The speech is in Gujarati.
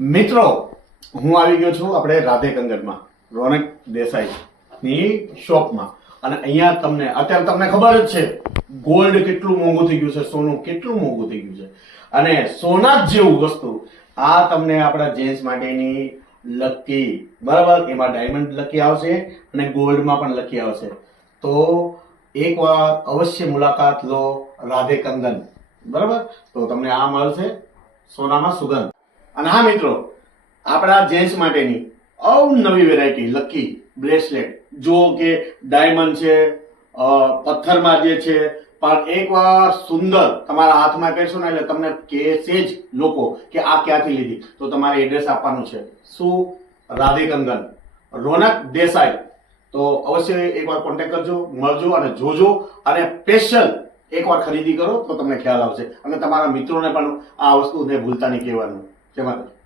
મિત્રો, હું આવી ગયો છું આપણે રાધે કંગનમાં રોનક દેસાઈની શોપમાં. અને અહીંયા અત્યારે તમને ખબર જ છે ગોલ્ડ કેટલું મોંઘું થઈ ગયું છે, સોનું કેટલું મોંઘું થઈ ગયું છે. અને સોના જ જેવું વસ્તુ આ તમને આપણા જેન્ટ્સ માટેની લકી, બરાબર, એમાં ડાયમંડ લકી આવશે અને ગોલ્ડમાં પણ લકી આવશે. તો એકવાર અવશ્ય મુલાકાત લો રાધે કંગન, બરાબર. તો તમને આ મળશે સોનામાં સુગંધ. અને હા મિત્રો, આપણા જેન્ટ્સ માટેની અવનવી વેરાયટી લકી બ્રેસલેટ, જો કે ડાયમંડ છે, પથ્થરમાં જે છે, પણ એકવાર સુંદર તમારા હાથમાં કહેશો ને એટલે તમને કહેશે જ લોકો કે આ ક્યાંથી લીધી. તો તમારે એડ્રેસ આપવાનું છે. શું? રાધે કંગન, રોનક દેસાઈ. તો અવશ્ય એકવાર કોન્ટેક્ટ કરજો, મળજો અને જોજો. અને સ્પેશિયલ એકવાર ખરીદી કરો તો તમને ખ્યાલ આવશે. અને તમારા મિત્રોને પણ આ વસ્તુને ભૂલતા નહીં કહેવાનું. જય માતા.